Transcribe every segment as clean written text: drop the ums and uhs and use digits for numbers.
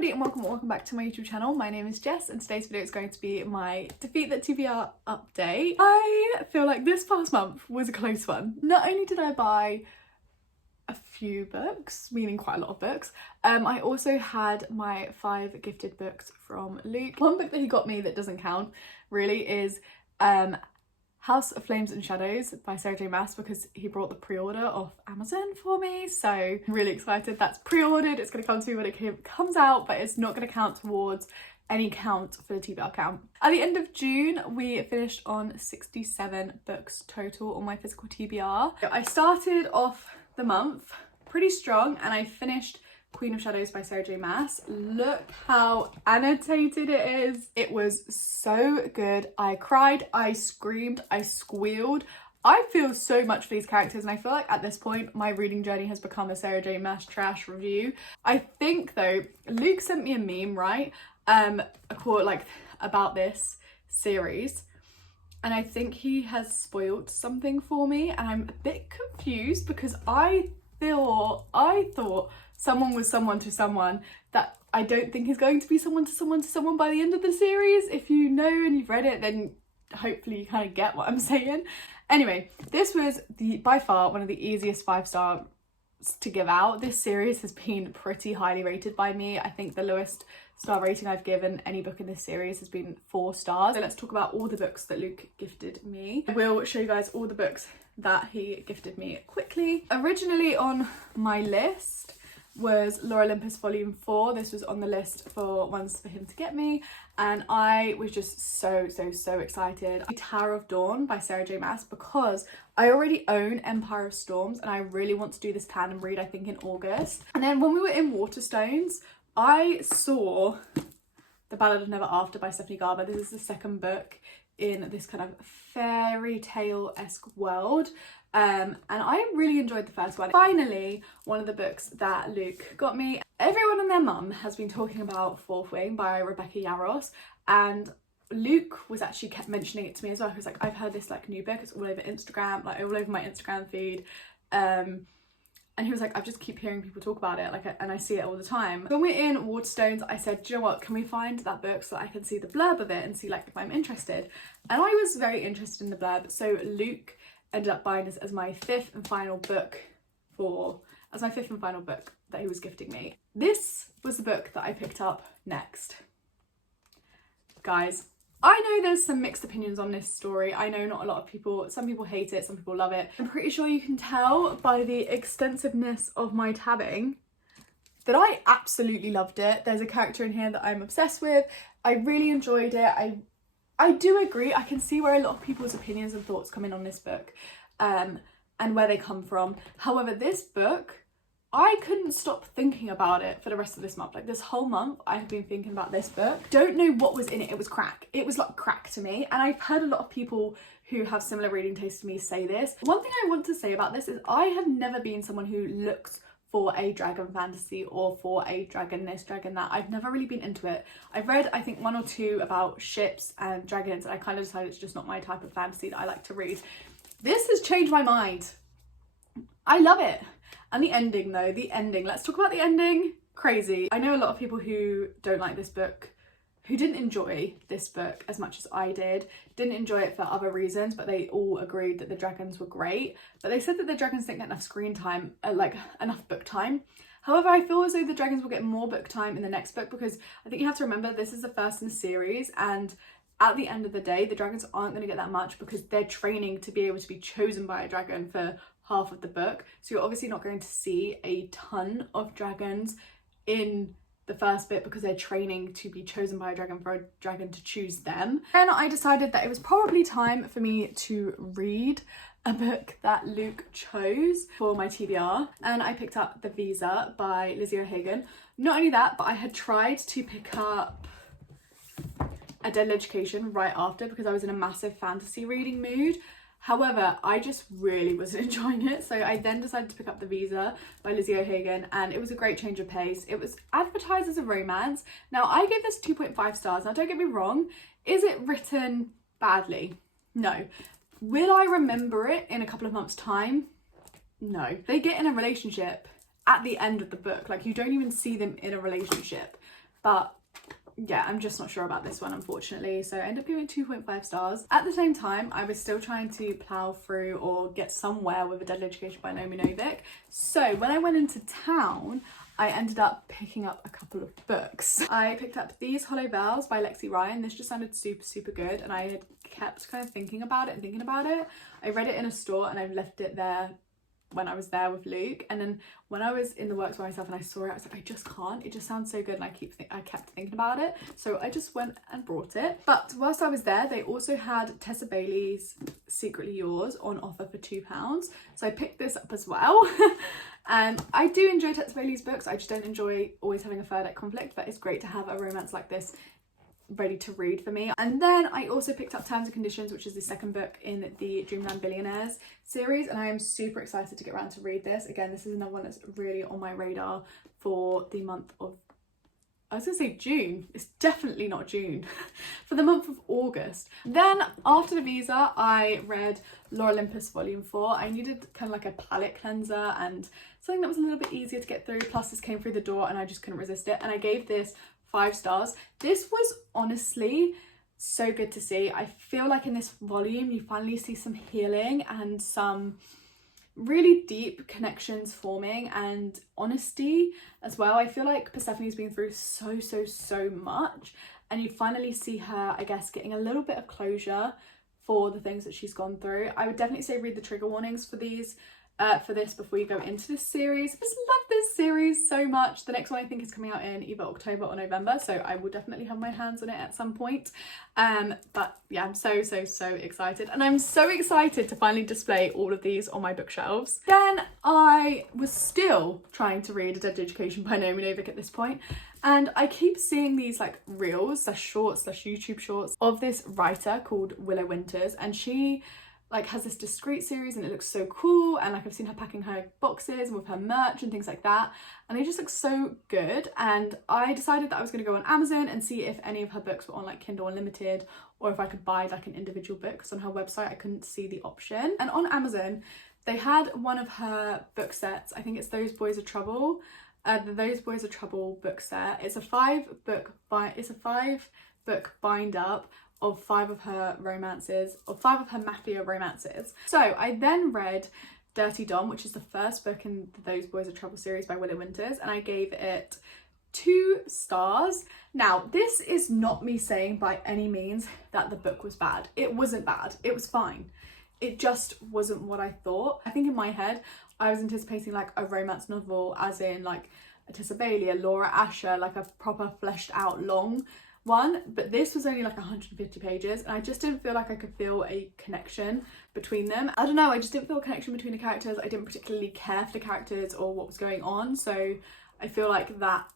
everybody and welcome back to my YouTube channel. My name is Jess and today's video is going to be my Defeat That TBR update. I feel like this past month was a close one. Not only did I buy a few books, meaning quite a lot of books, I also had my 5 gifted books from Luke. One book that he got me that doesn't count really is House of Flames and Shadows by Sarah J Maas, because he brought the pre-order off Amazon for me, so I'm really excited. That's pre-ordered, it's going to come to me when it comes out, but it's not going to count towards any count for the TBR count. At the end of June we finished on 67 books total on my physical TBR. I started off the month pretty strong and I finished Queen of Shadows by Sarah J Maas. Look how annotated it is. It was so good. I cried, I screamed, I squealed. I feel so much for these characters and I feel like at this point my reading journey has become a Sarah J Maas trash review. I think though, Luke sent me a meme, right? A quote like about this series, and I think he has spoiled something for me and I'm a bit confused because I thought someone was someone to someone that I don't think is going to be someone to someone by the end of the series. If you know and you've read it, then hopefully you kind of get what I'm saying. Anyway, this was by far one of the easiest 5-star to give out. This series has been pretty highly rated by me. I think the lowest star rating I've given any book in this series has been 4 stars. So let's talk about all the books that Luke gifted me. I will show you guys all the books that he gifted me quickly. Originally on my list was Lore Olympus Volume 4. This was on the list for ones for him to get me and I was just so excited. Tower of Dawn by Sarah J Maas, because I already own Empire of Storms and I really want to do this tandem read, I think in August. And then when we were in Waterstones, I saw The Ballad of Never After by Stephanie Garber. This is the second book in this kind of fairy tale-esque world. And I really enjoyed the first one. Finally, one of the books that Luke got me. Everyone and their mum has been talking about Fourth Wing by Rebecca Yarros, and Luke was actually kept mentioning it to me as well. He was like, I've heard this like new book, it's all over Instagram, like all over my Instagram feed. And he was like, I just keep hearing people talk about it, like, and I see it all the time. When we're in Waterstones, I said, do you know what, can we find that book so that I can see the blurb of it and see like if I'm interested? And I was very interested in the blurb, so Luke ended up buying this as my fifth and final book that he was gifting me. This was the book that I picked up next. Guys, I know there's some mixed opinions on this story. I know not a lot of people, some people hate it, some people love it. I'm pretty sure you can tell by the extensiveness of my tabbing that I absolutely loved it. There's a character in here that I'm obsessed with. I really enjoyed it. I do agree. I can see where a lot of people's opinions and thoughts come in on this book and where they come from. However, this book, I couldn't stop thinking about it for the rest of this month. Like this whole month, I have been thinking about this book. Don't know what was in it. It was crack. It was like crack to me. And I've heard a lot of people who have similar reading tastes to me say this. One thing I want to say about this is I have never been someone who looks for a dragon fantasy or for a dragon this, dragon that. I've never really been into it. I've read, I think, 1 or 2 about ships and dragons, and I kind of decided it's just not my type of fantasy that I like to read. This has changed my mind. I love it. And the ending though, let's talk about the ending. Crazy. I know a lot of people who don't like this book, who didn't enjoy this book as much as I did, didn't enjoy it for other reasons, but they all agreed that the dragons were great. But they said that the dragons didn't get enough screen time, like enough book time. However, I feel as though the dragons will get more book time in the next book, because I think you have to remember this is the first in the series, and at the end of the day, the dragons aren't going to get that much because they're training to be able to be chosen by a dragon for half of the book. So you're obviously not going to see a ton of dragons in the first bit because they're training to be chosen by a dragon for a dragon to choose them. And I decided that it was probably time for me to read a book that Luke chose for my TBR, and I picked up The Visa by Lizzie O'Hagan. Not only that, but I had tried to pick up A Deadly Education right after because I was in a massive fantasy reading mood. However, I just really wasn't enjoying it, so I then decided to pick up The Visa by Lizzie O'Hagan, and it was a great change of pace. It was advertised as a romance. Now, I gave this 2.5 stars. Now, don't get me wrong, is it written badly? No. Will I remember it in a couple of months' time? No. They get in a relationship at the end of the book. Like, you don't even see them in a relationship but yeah, I'm just not sure about this one, unfortunately. So I ended up giving it 2.5 stars. At the same time, I was still trying to plow through or get somewhere with A Deadly Education by Naomi Novik. So when I went into town, I ended up picking up a couple of books. I picked up These Hollow Bells by Lexi Ryan. This just sounded super, super good, and I had kept kind of thinking about it. I read it in a store and I've left it there when I was there with Luke, and then when I was in the works by myself and I saw it, I was like, I just can't, it just sounds so good, and I kept thinking about it, so I just went and brought it. But whilst I was there, they also had Tessa Bailey's Secretly Yours on offer for £2, so I picked this up as well. And I do enjoy Tessa Bailey's books, I just don't enjoy always having a third act conflict, but it's great to have a romance like this ready to read for me. And then I also picked up Terms and Conditions, which is the second book in the Dreamland Billionaires series, and I am super excited to get around to read this. Again, this is another one that's really on my radar for the month of, I was gonna say June, it's definitely not June, for the month of August. Then after the visa, I read Lore Olympus Volume 4. I needed kind of like a palette cleanser and something that was a little bit easier to get through, plus this came through the door and I just couldn't resist it, and I gave this 5 stars. This was honestly so good to see. I feel like in this volume you finally see some healing and some really deep connections forming, and honesty as well. I feel like Persephone's been through so much, and you finally see her, I guess, getting a little bit of closure for the things that she's gone through. I would definitely say read the trigger warnings for these for this before you go into this series. I just love this series so much. The next one I think is coming out in either October or November, so I will definitely have my hands on it at some point. But yeah, I'm so excited, and I'm so excited to finally display all of these on my bookshelves. Then I was still trying to read A Deadly Education by Naomi Novik at this point, and I keep seeing these like reels / shorts / YouTube shorts of this writer called Willow Winters, and she like has this discreet series and it looks so cool, and like I've seen her packing her boxes with her merch and things like that, and they just look so good. And I decided that I was going to go on Amazon and see if any of her books were on like Kindle Unlimited, or if I could buy like an individual book, because on her website I couldn't see the option. And on Amazon they had one of her book sets, I think it's Those Boys Are Trouble, the Those Boys Are Trouble book set. It's a 5 book bind up of 5 of her romances, or 5 of her mafia romances. So I then read Dirty Dom, which is the first book in the Those Boys Are Trouble series by Willow Winters, and I gave it 2 stars. Now, this is not me saying by any means that the book was bad. It wasn't bad, it was fine. It just wasn't what I thought. I think in my head, I was anticipating like a romance novel, as in like a Tessa Bailey, a Laura Asher, like a proper fleshed out long one, but this was only like 150 pages, and I just didn't feel like I could feel a connection between them. I don't know, I just didn't feel a connection between the characters. I didn't particularly care for the characters or what was going on, so I feel like that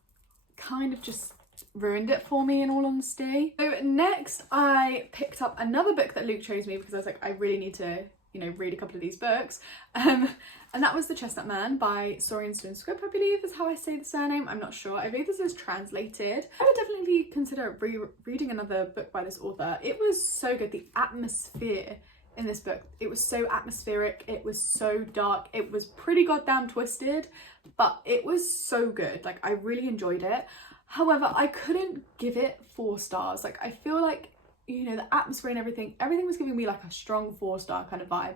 kind of just ruined it for me, in all honesty. So next I picked up another book that Luke chose me, because I was like, I really need to, you know, read a couple of these books, and that was The Chestnut Man by Saurian Stone Script, I believe is how I say the surname. I'm not sure. I believe this is translated. I would definitely consider reading another book by this author. It was so good. The atmosphere in this book, it was so atmospheric, it was so dark, it was pretty goddamn twisted, but it was so good. Like, I really enjoyed it. However, I couldn't give it 4 stars. Like, I feel like, you know, the atmosphere and everything was giving me like a strong 4-star kind of vibe,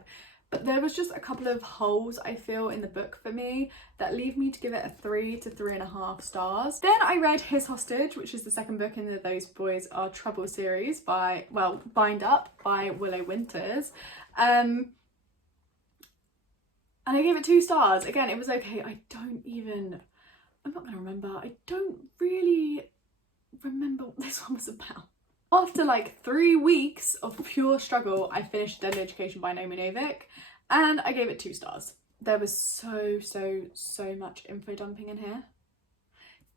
but there was just a couple of holes, I feel, in the book for me that leave me to give it a 3 to 3.5 stars. Then I read His Hostage, which is the second book in the Those Boys Are Trouble series by, well, bind up by Willow Winters, and I gave it 2 stars. Again, it was okay. I'm not gonna remember. I don't really remember what this one was about. After like 3 weeks of pure struggle, I finished Deadly Education by Naomi Novik, and I gave it 2 stars. There was so much info dumping in here.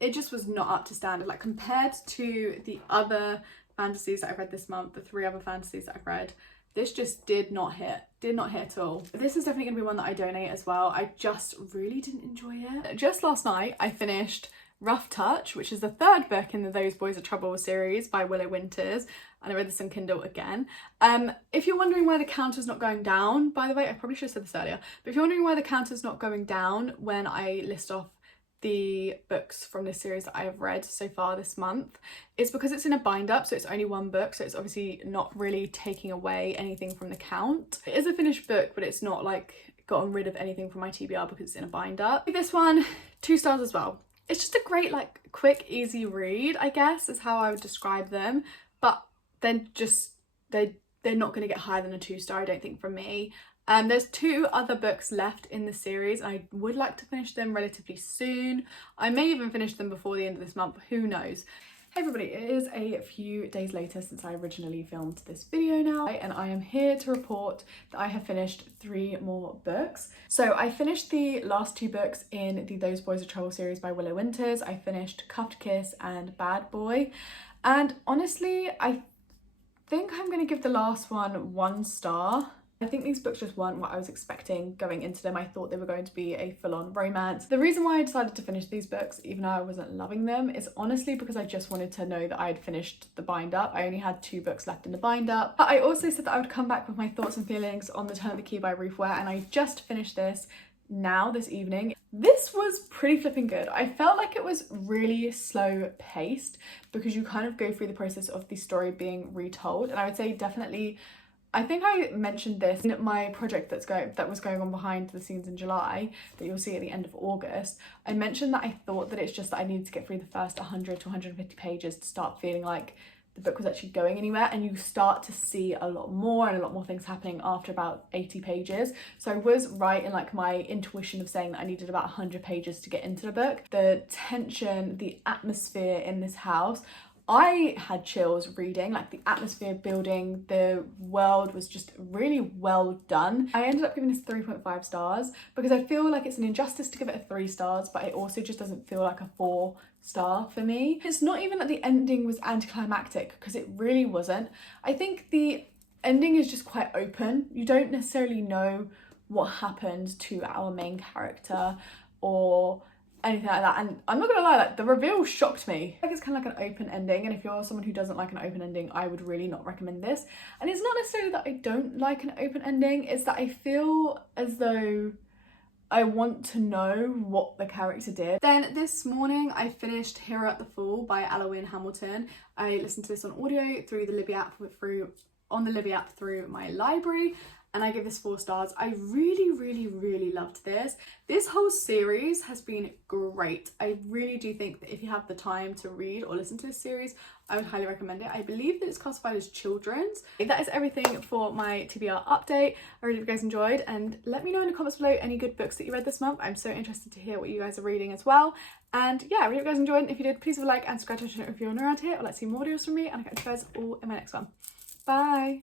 It just was not up to standard. Like, compared to the other fantasies that I've read this month, the 3 other fantasies that I've read, this just did not hit at all. This is definitely gonna be one that I donate as well. I just really didn't enjoy it. Just last night, I finished Rough Touch, which is the 3rd book in the Those Boys Are Trouble series by Willow Winters, and I read this on Kindle again. If you're wondering why the counter's not going down, by the way, I probably should have said this earlier, but if you're wondering why the counter's not going down when I list off the books from this series that I have read so far this month is because it's in a bind up, so it's only one book, so it's obviously not really taking away anything from the count. It is a finished book, but it's not like gotten rid of anything from my TBR because it's in a bind up. This one, 2 stars as well. It's just a great, like, quick, easy read, I guess is how I would describe them, but then just they're not going to get higher than a 2-star, I don't think, from me. There's 2 other books left in the series. I would like to finish them relatively soon. I may even finish them before the end of this month, who knows. Hey everybody, it is a few days later since I originally filmed this video now, and I am here to report that I have finished 3 more books. So I finished the last 2 books in the Those Boys Are Trouble series by Willow Winters. I finished Cuffed Kiss and Bad Boy, and honestly I think I'm going to give the last one 1 star. I think these books just weren't what I was expecting going into them. I thought they were going to be a full-on romance. The reason why I decided to finish these books, even though I wasn't loving them, is honestly because I just wanted to know that I had finished the bind-up. I only had 2 books left in the bind-up. But I also said that I would come back with my thoughts and feelings on The Turn of the Key by Ruth Ware, and I just finished this this evening. This was pretty flipping good. I felt like it was really slow paced because you kind of go through the process of the story being retold, and I would say definitely, I think I mentioned this in my project that was going on behind the scenes in July that you'll see at the end of August. I mentioned that I thought that it's just that I needed to get through the first 100 to 150 pages to start feeling like the book was actually going anywhere, and you start to see a lot more and a lot more things happening after about 80 pages. So I was right in like my intuition of saying that I needed about 100 pages to get into the book. The tension, the atmosphere in this house, I had chills reading. Like, the atmosphere building, the world was just really well done. I ended up giving this 3.5 stars because I feel like it's an injustice to give it a 3 stars, but it also just doesn't feel like a 4-star for me. It's not even that the ending was anticlimactic, because it really wasn't. I think the ending is just quite open. You don't necessarily know what happened to our main character or anything like that, and I'm not gonna lie, like, the reveal shocked me. Like, it's kind of like an open ending, and if you're someone who doesn't like an open ending, I would really not recommend this. And it's not necessarily that I don't like an open ending, it's that I feel as though I want to know what the character did. Then this morning I finished Hero at the Fall by Alwyn Hamilton. I listened to this on audio through the Libby app through my library, and I give this 4 stars. I really loved this. This whole series has been great. I really do think that if you have the time to read or listen to this series, I would highly recommend it. I believe that it's classified as children's. That is everything for my TBR update. I really hope you guys enjoyed, and let me know in the comments below any good books that you read this month. I'm so interested to hear what you guys are reading as well. And yeah, I really hope you guys enjoyed. If you did, please leave a like and subscribe to the channel if you're new around here. I'd like to see more videos from me, and I'll catch you guys all in my next one. Bye!